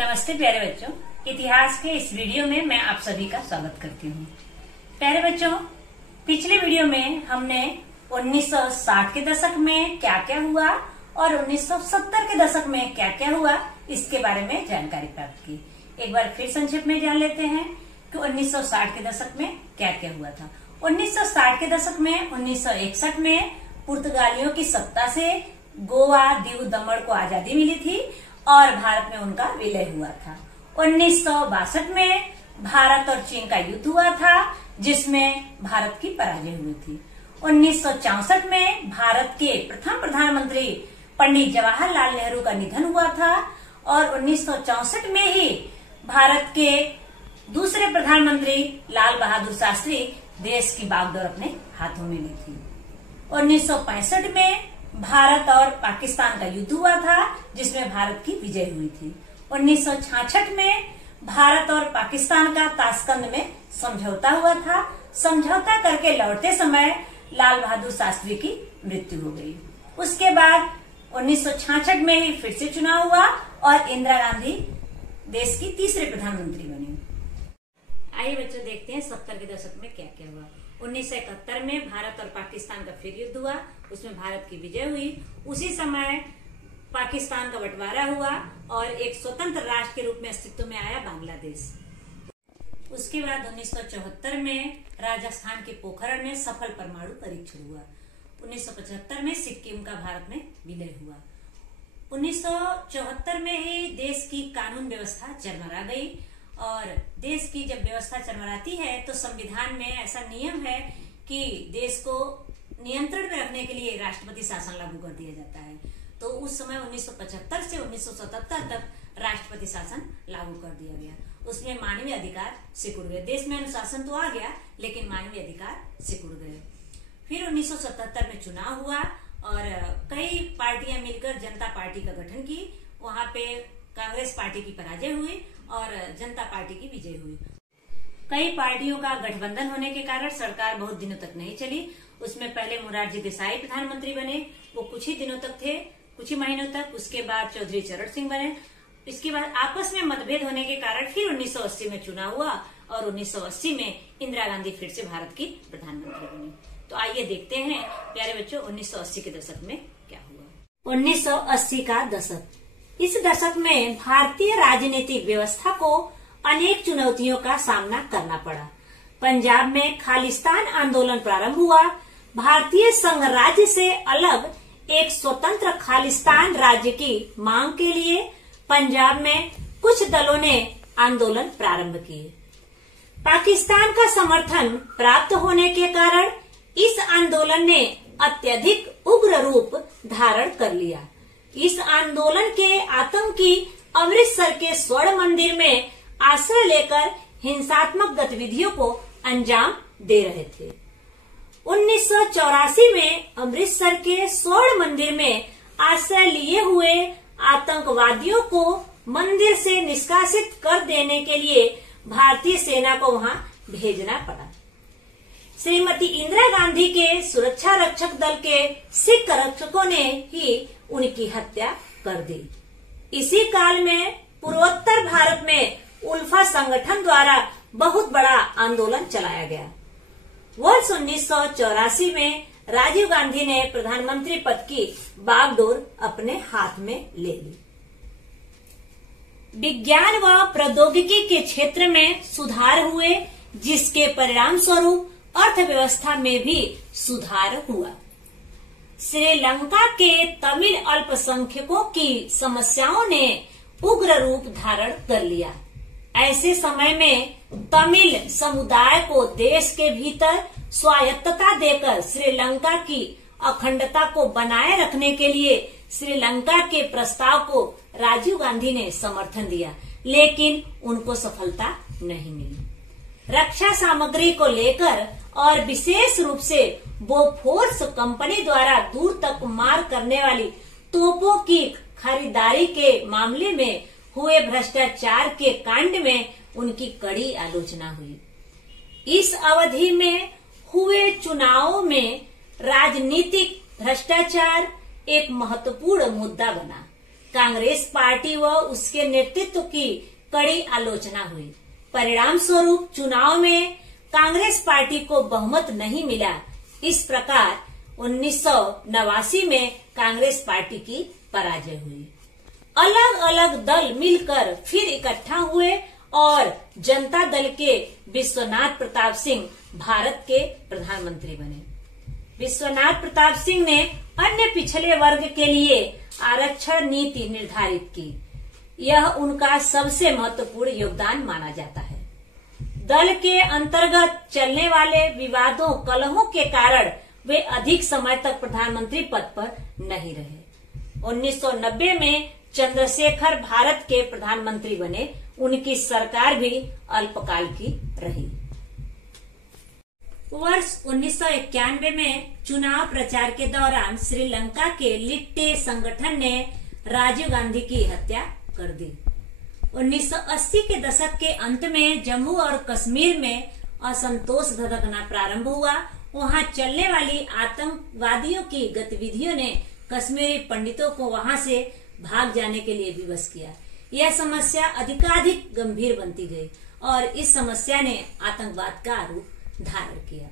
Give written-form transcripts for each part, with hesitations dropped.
नमस्ते प्यारे बच्चों, इतिहास के इस वीडियो में मैं आप सभी का स्वागत करती हूँ। प्यारे बच्चों, पिछले वीडियो में हमने 1960 के दशक में क्या क्या हुआ और 1970 के दशक में क्या क्या हुआ इसके बारे में जानकारी प्राप्त की। एक बार फिर संक्षेप में जान लेते हैं कि 1960 के दशक में क्या क्या हुआ था। 1960 के दशक में 1961 में पुर्तगालियों की सत्ता से गोवा, दीव, दमन को आजादी मिली थी और भारत में उनका विलय हुआ था। 1962 में भारत और चीन का युद्ध हुआ था जिसमें भारत की पराजय हुई थी। 1964 में भारत के प्रथम प्रधानमंत्री पंडित जवाहरलाल नेहरू का निधन हुआ था और 1964 में ही भारत के दूसरे प्रधानमंत्री लाल बहादुर शास्त्री देश की बागडोर अपने हाथों में ली थी। 1965 में भारत और पाकिस्तान का युद्ध हुआ था जिसमें भारत की विजय हुई थी। 1966 में भारत और पाकिस्तान का ताशकंद में समझौता हुआ था। समझौता करके लौटते समय लाल बहादुर शास्त्री की मृत्यु हो गई। उसके बाद 1966 में ही फिर से चुनाव हुआ और इंदिरा गांधी देश की तीसरे प्रधानमंत्री बनी। आइए बच्चों, देखते हैं 70 के दशक में क्या क्या हुआ। 1971 में भारत और पाकिस्तान का फिर युद्ध हुआ, उसमें भारत की विजय हुई। उसी समय पाकिस्तान का बंटवारा हुआ और एक स्वतंत्र राष्ट्र के रूप में अस्तित्व में आया बांग्लादेश। उसके बाद 1974 में राजस्थान के पोखरण में सफल परमाणु परीक्षण हुआ। 1975 में सिक्किम का भारत में विलय हुआ। 1974 में ही देश की कानून व्यवस्था चरमरा गई और देश की जब व्यवस्था चरमराती है तो संविधान में ऐसा नियम है कि देश को नियंत्रण में रखने के लिए राष्ट्रपति शासन लागू कर दिया जाता है। तो उस समय 1975 से 1977 तक राष्ट्रपति शासन लागू कर दिया गया। उसमें मानवीय अधिकार सिकुड़ गए। देश में अनुशासन तो आ गया लेकिन मानवीय अधिकार सिकुड़ गए। फिर 1977 में चुनाव हुआ और कई पार्टियां मिलकर जनता पार्टी का गठन की। वहां पे कांग्रेस पार्टी की पराजय हुई और जनता पार्टी की विजय हुई। कई पार्टियों का गठबंधन होने के कारण सरकार बहुत दिनों तक नहीं चली। उसमें पहले मोरारजी देसाई प्रधानमंत्री बने, वो कुछ ही दिनों तक थे, कुछ ही महीनों तक। उसके बाद चौधरी चरण सिंह बने। इसके बाद आपस में मतभेद होने के कारण फिर 1980 में चुनाव हुआ और 1980 में इंदिरा गांधी फिर से भारत की प्रधानमंत्री बनी। तो आइए देखते हैं प्यारे बच्चों 1980 के दशक में क्या हुआ। 1980 का दशक। इस दशक में भारतीय राजनीतिक व्यवस्था को अनेक चुनौतियों का सामना करना पड़ा। पंजाब में खालिस्तान आंदोलन प्रारंभ हुआ। भारतीय संघ राज्य से अलग एक स्वतंत्र खालिस्तान राज्य की मांग के लिए पंजाब में कुछ दलों ने आंदोलन प्रारंभ किए। पाकिस्तान का समर्थन प्राप्त होने के कारण इस आंदोलन ने अत्यधिक उग्र रूप धारण कर लिया। इस आंदोलन के आतंकी अमृतसर के स्वर्ण मंदिर में आश्रय लेकर हिंसात्मक गतिविधियों को अंजाम दे रहे थे। 1984 में अमृतसर के स्वर्ण मंदिर में आश्रय लिए हुए आतंकवादियों को मंदिर से निष्कासित कर देने के लिए भारतीय सेना को वहां भेजना पड़ा। श्रीमती इंदिरा गांधी के सुरक्षा रक्षक दल के सिख रक्षकों ने ही उनकी हत्या कर दी। इसी काल में पूर्वोत्तर भारत में उल्फा संगठन द्वारा बहुत बड़ा आंदोलन चलाया गया। वर्ष 1984 में राजीव गांधी ने प्रधानमंत्री पद की बागडोर अपने हाथ में ले ली। विज्ञान व प्रौद्योगिकी के क्षेत्र में सुधार हुए जिसके परिणाम स्वरूप अर्थव्यवस्था में भी सुधार हुआ। श्रीलंका के तमिल अल्पसंख्यकों की समस्याओं ने उग्र रूप धारण कर लिया। ऐसे समय में तमिल समुदाय को देश के भीतर स्वायत्तता देकर श्रीलंका की अखंडता को बनाए रखने के लिए श्रीलंका के प्रस्ताव को राजीव गांधी ने समर्थन दिया, लेकिन उनको सफलता नहीं मिली। रक्षा सामग्री को लेकर और विशेष रूप से बोफोर्स कंपनी द्वारा दूर तक मार करने वाली तोपों की खरीदारी के मामले में हुए भ्रष्टाचार के कांड में उनकी कड़ी आलोचना हुई। इस अवधि में हुए चुनावों में राजनीतिक भ्रष्टाचार एक महत्वपूर्ण मुद्दा बना। कांग्रेस पार्टी व उसके नेतृत्व की कड़ी आलोचना हुई। परिणाम स्वरूप चुनाव में कांग्रेस पार्टी को बहुमत नहीं मिला। इस प्रकार 1989 में कांग्रेस पार्टी की पराजय हुई। अलग अलग दल मिलकर फिर इकट्ठा हुए और जनता दल के विश्वनाथ प्रताप सिंह भारत के प्रधानमंत्री बने। विश्वनाथ प्रताप सिंह ने अन्य पिछड़े वर्ग के लिए आरक्षण नीति निर्धारित की। यह उनका सबसे महत्वपूर्ण योगदान माना जाता है। दल के अंतर्गत चलने वाले विवादों कलहों के कारण वे अधिक समय तक प्रधानमंत्री पद पर नहीं रहे। 1990 में चंद्रशेखर भारत के प्रधानमंत्री बने। उनकी सरकार भी अल्पकाल की रही। वर्ष 1991 में चुनाव प्रचार के दौरान श्रीलंका के लिट्टे संगठन ने राजीव गांधी की हत्या कर दी। 1980 के दशक के अंत में जम्मू और कश्मीर में असंतोष धधकना प्रारंभ हुआ। वहां चलने वाली आतंकवादियों की गतिविधियों ने कश्मीरी पंडितों को वहां से भाग जाने के लिए विवश किया। यह समस्या अधिकाधिक गंभीर बनती गई और इस समस्या ने आतंकवाद का रूप धारण किया।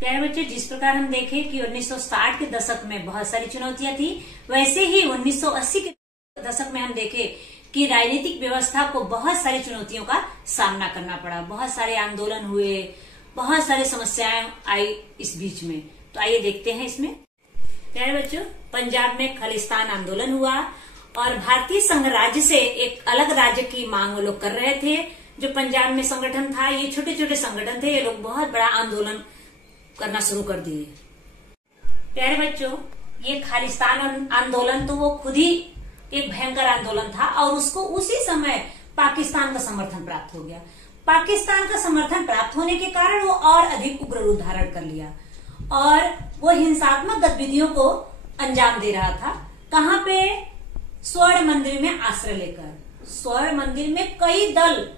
प्यारे बच्चों, जिस प्रकार हम देखें कि 1960 के दशक में बहुत सारी चुनौतियां थी, वैसे ही 1980 के दशक में हम देखें कि राजनीतिक व्यवस्था को बहुत सारी चुनौतियों का सामना करना पड़ा। बहुत सारे आंदोलन हुए, बहुत सारी समस्याएं आई इस बीच में। तो आइए देखते हैं इसमें। प्यारे बच्चों, पंजाब में खालिस्तान आंदोलन हुआ और भारतीय संघ राज्य से एक अलग राज्य की मांग वो लोग कर रहे थे। जो पंजाब में संगठन था, ये छोटे छोटे संगठन थे, ये लोग बहुत बड़ा आंदोलन करना शुरू कर दिए। प्यारे बच्चों, ये खालिस्तान आंदोलन तो वो खुद ही एक भयंकर आंदोलन था और उसको उसी समय पाकिस्तान का समर्थन प्राप्त हो गया। पाकिस्तान का समर्थन प्राप्त होने के कारण वो और अधिक उग्र रूप धारण कर लिया और वो हिंसात्मक गतिविधियों को अंजाम दे रहा था। कहाँ पे? स्वर्ण मंदिर में आश्रय लेकर। स्वर्ण मंदिर में कई दल,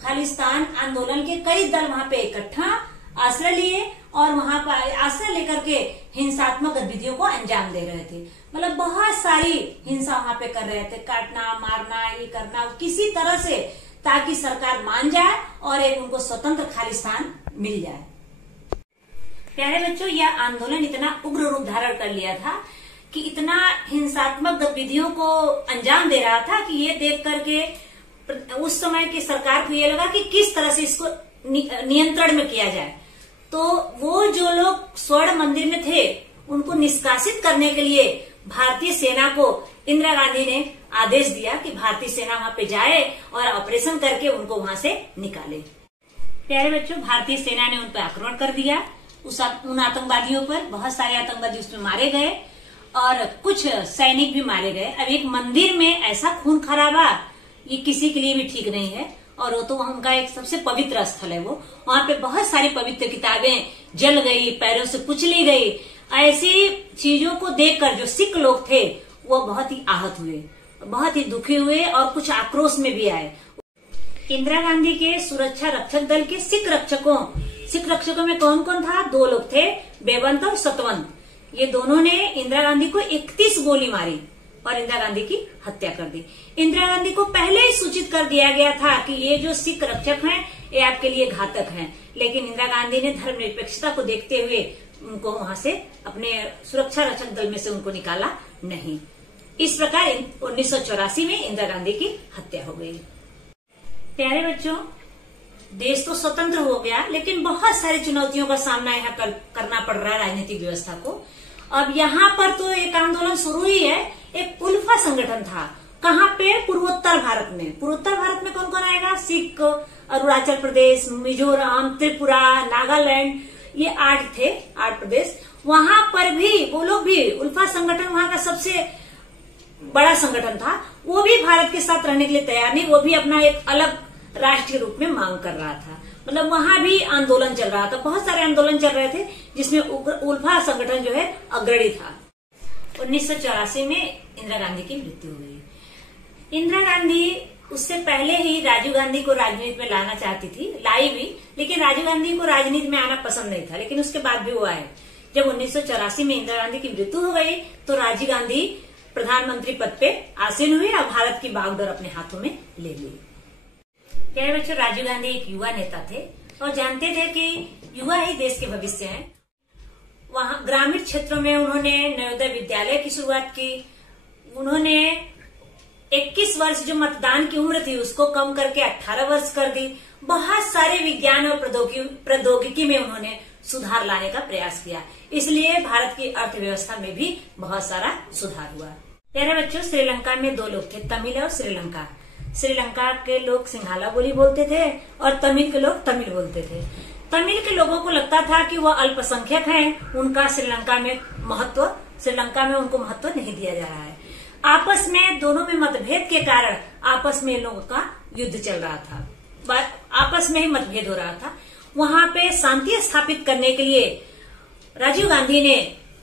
खालिस्तान आंदोलन के कई दल वहां पे इकट्ठा आश्रय लिए और वहां पर आश्रय लेकर के हिंसात्मक गतिविधियों को अंजाम दे रहे थे। मतलब बहुत सारी हिंसा वहां पे कर रहे थे, काटना, मारना, ये करना, किसी तरह से, ताकि सरकार मान जाए और एक उनको स्वतंत्र खालिस्तान मिल जाए। प्यारे बच्चों, यह आंदोलन इतना उग्र रूप धारण कर लिया था कि इतना हिंसात्मक गतिविधियों को अंजाम दे रहा था कि ये देख करके उस समय की सरकार को ये लगा कि किस तरह से इसको नियंत्रण में किया जाए। तो वो जो लोग स्वर्ण मंदिर में थे उनको निष्कासित करने के लिए भारतीय सेना को इंदिरा गांधी ने आदेश दिया कि भारतीय सेना वहां पे जाए और ऑपरेशन करके उनको वहां से निकाले। प्यारे बच्चों, भारतीय सेना ने उन पर आक्रमण कर दिया। उन आतंकवादियों पर बहुत सारे आतंकवादी उसमें मारे गए और कुछ सैनिक भी मारे गए। अब एक मंदिर में ऐसा खून खराबा ये किसी के लिए भी ठीक नहीं है और वो तो उनका एक सबसे पवित्र स्थल है। वो वहां पे बहुत सारी पवित्र किताबें जल गई, पैरों से कुचली गई। ऐसी चीजों को देखकर जो सिख लोग थे वो बहुत ही आहत हुए, बहुत ही दुखी हुए और कुछ आक्रोश में भी आए। इंदिरा गांधी के सुरक्षा रक्षक दल के सिख रक्षकों में कौन कौन था? 2 लोग थे, बेवंत और सतवंत। ये दोनों ने इंदिरा गांधी को 31 गोली मारी और इंदिरा गांधी की हत्या कर दी। इंदिरा गांधी को पहले ही सूचित कर दिया गया था कि ये जो सिख रक्षक हैं ये आपके लिए घातक हैं, लेकिन इंदिरा गांधी ने धर्मनिरपेक्षता को देखते हुए उनको वहां से, अपने सुरक्षा रक्षक दल में से उनको निकाला नहीं। इस प्रकार 1984 में इंदिरा गांधी की हत्या हो गई। प्यारे बच्चों, देश तो स्वतंत्र हो गया लेकिन बहुत सारी चुनौतियों का सामना यहाँ करना पड़ रहा है राजनीतिक व्यवस्था को। अब यहाँ पर तो एक आंदोलन शुरू ही है। एक उल्फा संगठन था। कहाँ पे? पूर्वोत्तर भारत में। पूर्वोत्तर भारत में कौन कौन आएगा? सिख, अरुणाचल प्रदेश, मिजोरम, त्रिपुरा, नागालैंड, ये 8 थे, 8 प्रदेश। वहां पर भी वो लोग भी, उल्फा संगठन वहां का सबसे बड़ा संगठन था, वो भी भारत के साथ रहने के लिए तैयार नहीं। वो भी अपना एक अलग राष्ट्र के रूप में मांग कर रहा था। मतलब वहां भी आंदोलन चल रहा था, बहुत सारे आंदोलन चल रहे थे जिसमें उल्फा संगठन जो है अग्रणी था। 1984 में इंदिरा गांधी की मृत्यु हुई। इंदिरा गांधी उससे पहले ही राजीव गांधी को राजनीति में लाना चाहती थी, लाई भी, लेकिन राजीव गांधी को राजनीति में आना पसंद नहीं था, लेकिन उसके बाद भी वो आए। जब 1984 में इंदिरा गांधी की मृत्यु हो गई तो राजीव गांधी प्रधानमंत्री पद पे आसीन हुए और भारत की बागडोर अपने हाथों में ले ली। प्यारे बच्चों, राजीव गांधी एक युवा नेता थे और जानते थे कि युवा ही देश के भविष्य हैं। वहां ग्रामीण क्षेत्रों में उन्होंने नवोदय विद्यालय की शुरुआत की। उन्होंने 21 वर्ष जो मतदान की उम्र थी उसको कम करके 18 वर्ष कर दी। बहुत सारे विज्ञान और प्रौद्योगिकी में उन्होंने सुधार लाने का प्रयास किया। इसलिए भारत की अर्थव्यवस्था में भी बहुत सारा सुधार हुआ। प्यारे बच्चों, श्रीलंका में दो लोग थे, तमिल और श्रीलंका। श्रीलंका के लोग सिंघाला बोली बोलते थे और तमिल के लोग तमिल बोलते थे। तमिल के लोगों को लगता था कि वह अल्पसंख्यक हैं, उनका श्रीलंका में उनको महत्व नहीं दिया जा रहा है। आपस में दोनों में मतभेद के कारण आपस में लोगों का युद्ध चल रहा था, आपस में ही मतभेद हो रहा था। वहां पे शांति स्थापित करने के लिए राजीव गांधी ने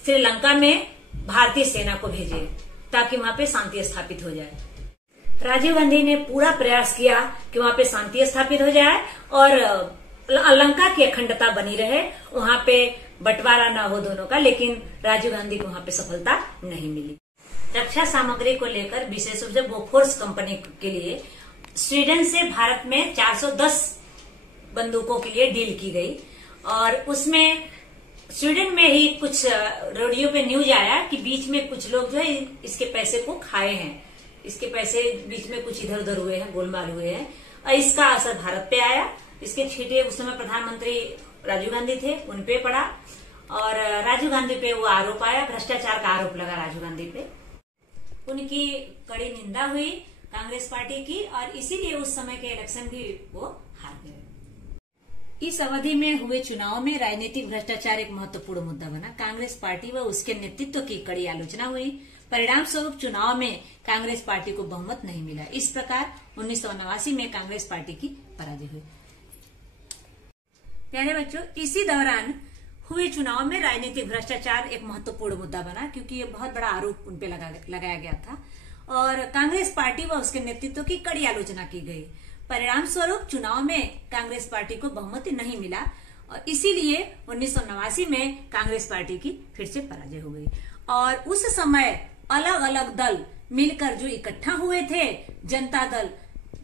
श्रीलंका में भारतीय सेना को भेजे ताकि वहां पे शांति स्थापित हो जाए। राजीव गांधी ने पूरा प्रयास किया कि वहां पे शांति स्थापित हो जाए और लंका की अखंडता बनी रहे, वहां पे बंटवारा न हो दोनों का। लेकिन राजीव गांधी को वहां पे सफलता नहीं मिली। रक्षा सामग्री को लेकर विशेष रूप से बोफोर्स कंपनी के लिए स्वीडन से भारत में 410 बंदूकों के लिए डील की गई और उसमें स्वीडन में ही कुछ रेडियो पे न्यूज आया कि बीच में कुछ लोग जो है इसके पैसे को खाए हैं, इसके पैसे बीच में कुछ इधर उधर हुए हैं, गोलमाल हुए हैं और इसका असर भारत पे आया। इसके छींटे उस समय प्रधानमंत्री राजीव गांधी थे, उनपे पड़ा और राजीव गांधी पे वो आरोप आया, भ्रष्टाचार का आरोप लगा राजीव गांधी पे। उनकी कड़ी निंदा हुई कांग्रेस पार्टी की और इसीलिए उस समय के इलेक्शन भी वो हार गए। इस अवधि में हुए चुनाव में राजनीतिक भ्रष्टाचार एक महत्वपूर्ण मुद्दा बना। कांग्रेस पार्टी व उसके नेतृत्व की कड़ी आलोचना हुई। परिणाम स्वरूप चुनाव में कांग्रेस पार्टी को बहुमत नहीं मिला। इस प्रकार 1989 में कांग्रेस पार्टी की पराजय हुई। प्यारे बच्चों, इसी दौरान हुए चुनाव में राजनीतिक भ्रष्टाचार एक महत्वपूर्ण मुद्दा बना क्योंकि ये बहुत बड़ा आरोप उनपे लगाया गया था और कांग्रेस पार्टी व उसके नेतृत्व की कड़ी आलोचना की गई। परिणाम स्वरूप चुनाव में कांग्रेस पार्टी को बहुमत नहीं मिला और इसीलिए 1989 में कांग्रेस पार्टी की फिर से पराजय हो गई। और उस समय अलग अलग दल मिलकर जो इकट्ठा हुए थे, जनता दल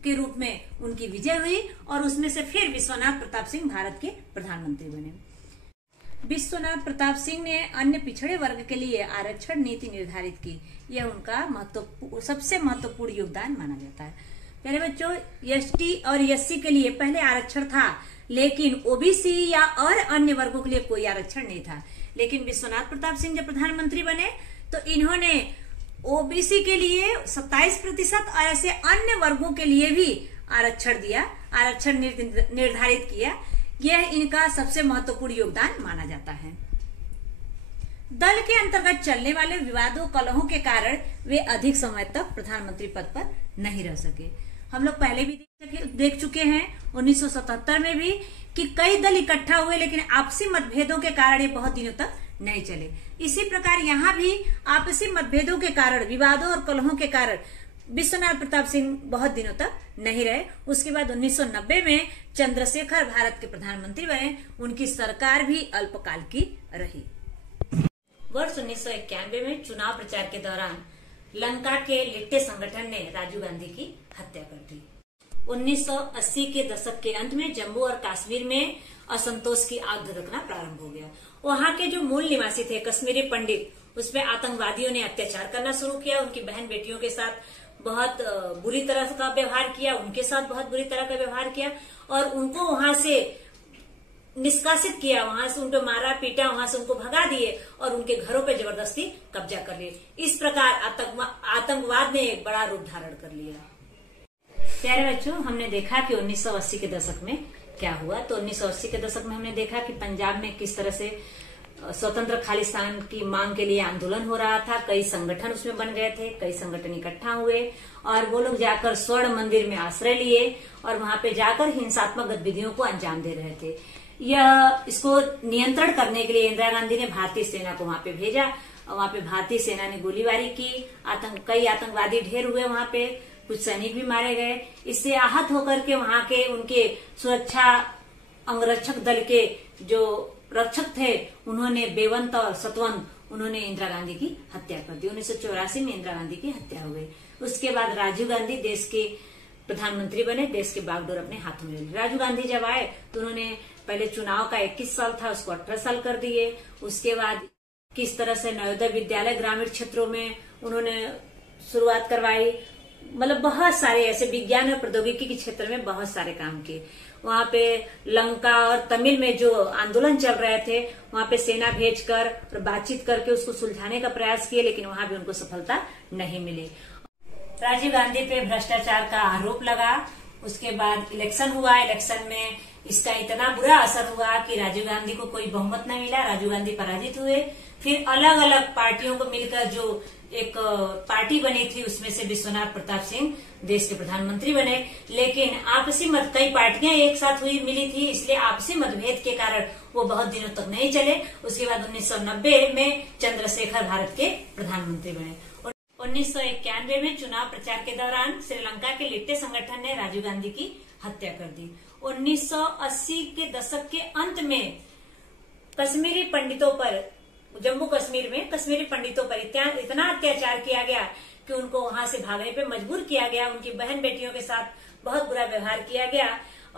के रूप में उनकी विजय हुई और उसमें से फिर विश्वनाथ प्रताप सिंह भारत के प्रधानमंत्री बने। विश्वनाथ प्रताप सिंह ने अन्य पिछड़े वर्ग के लिए आरक्षण नीति निर्धारित की। यह उनका सबसे महत्वपूर्ण योगदान माना जाता है। प्यारे बच्चों, एसटी और एससी के लिए पहले आरक्षण था लेकिन ओबीसी या और अन्य वर्गों के लिए कोई आरक्षण नहीं था। लेकिन विश्वनाथ प्रताप सिंह जब प्रधानमंत्री बने तो इन्होंने ओबीसी के लिए 27% और ऐसे अन्य वर्गों के लिए भी आरक्षण दिया, आरक्षण निर्धारित किया। यह इनका सबसे महत्वपूर्ण योगदान माना जाता है। दल के अंतर्गत चलने वाले विवादों कलहों के कारण वे अधिक समय तक प्रधानमंत्री पद पर नहीं रह सके। हम लोग पहले भी देख चुके हैं 1977 में भी कि कई दल इकट्ठा हुए लेकिन आपसी मतभेदों के कारण ये बहुत दिनों तक नहीं चले। इसी प्रकार यहाँ भी आपसी मतभेदों के कारण, विवादों और कलहों के कारण विश्वनाथ प्रताप सिंह बहुत दिनों तक नहीं रहे। उसके बाद 1990 में चंद्रशेखर भारत के प्रधानमंत्री बने। उनकी सरकार भी अल्पकाल की रही। वर्ष 1991 में चुनाव प्रचार के दौरान लंका के लिट्टे संगठन ने राजीव गांधी की हत्या कर दी। 1980 के दशक के अंत में जम्मू और कश्मीर में असंतोष की आग धधकना प्रारंभ हो गया। वहां के जो मूल निवासी थे कश्मीरी पंडित, उसमें आतंकवादियों ने अत्याचार करना शुरू किया। उनकी बहन बेटियों के साथ बहुत बुरी तरह का व्यवहार किया, उनके साथ बहुत बुरी तरह का व्यवहार किया और उनको वहां से निष्कासित किया, वहां से उनको मारा पीटा, वहां से उनको भगा दिए और उनके घरों पे जबरदस्ती कब्जा कर लिए। इस प्रकार आतंकवाद ने एक बड़ा रूप धारण कर लिया। प्यारे बच्चों, हमने देखा कि 1980 के दशक में क्या हुआ। तो 1980 के दशक में हमने देखा कि पंजाब में किस तरह से स्वतंत्र खालिस्तान की मांग के लिए आंदोलन हो रहा था। कई संगठन उसमें बन गए थे, कई संगठन इकट्ठा हुए और वो लोग जाकर स्वर्ण मंदिर में आश्रय लिए और वहां पे जाकर हिंसात्मक गतिविधियों को अंजाम दे रहे थे। इसको नियंत्रण करने के लिए इंदिरा गांधी ने भारतीय सेना को वहां पे भेजा और वहां पे भारतीय सेना ने गोलीबारी की। कई आतंकवादी ढेर हुए वहां पे, कुछ सैनिक भी मारे गए। इससे आहत होकर के वहां के उनके सुरक्षा अंगरक्षक दल के जो रक्षक थे उन्होंने बेवंत और सतवंत उन्होंने इंदिरा गांधी की हत्या कर दी। 1984 में इंदिरा गांधी की हत्या हो गई। उसके बाद राजीव गांधी देश के प्रधानमंत्री बने, देश के बागडोर अपने हाथों में ले ली। राजीव गांधी जब आए तो उन्होंने पहले चुनाव का 21 साल था उसको 18 साल कर दिए। उसके बाद किस तरह से नवोदय विद्यालय ग्रामीण क्षेत्रों में उन्होंने शुरुआत करवाई, मतलब बहुत सारे ऐसे विज्ञान और प्रौद्योगिकी के क्षेत्र में बहुत सारे काम किए। वहां पे लंका और तमिल में जो आंदोलन चल रहे थे वहां पे सेना भेजकर और बातचीत करके उसको सुलझाने का प्रयास किए, लेकिन वहां भी उनको सफलता नहीं मिली। राजीव गांधी पे भ्रष्टाचार का आरोप लगा। उसके बाद इलेक्शन हुआ, इलेक्शन में इसका इतना बुरा असर हुआ कि राजीव गांधी को कोई बहुमत न मिला, राजीव गांधी पराजित हुए। फिर अलग अलग पार्टियों को मिलकर जो एक पार्टी बनी थी उसमें से विश्वनाथ प्रताप सिंह देश के प्रधानमंत्री बने, लेकिन आपसी मत कई पार्टियां एक साथ हुई मिली थी, इसलिए आपसी मतभेद के कारण वो बहुत दिनों तक नहीं चले। उसके बाद 1990 में चंद्रशेखर भारत के प्रधानमंत्री बने। 1991 में चुनाव प्रचार के दौरान श्रीलंका के लिट्टे संगठन ने राजीव गांधी की हत्या कर दी। 1980 के दशक के अंत में कश्मीरी पंडितों पर, जम्मू कश्मीर में कश्मीरी पंडितों पर इतना अत्याचार किया गया कि उनको वहां से भागने पे मजबूर किया गया। उनकी बहन बेटियों के साथ बहुत बुरा व्यवहार किया गया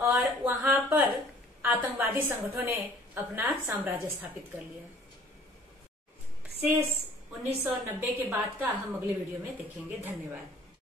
और वहां पर आतंकवादी संगठनों ने अपना साम्राज्य स्थापित कर लिया। शेष 1990 के बाद का हम अगले वीडियो में देखेंगे। धन्यवाद।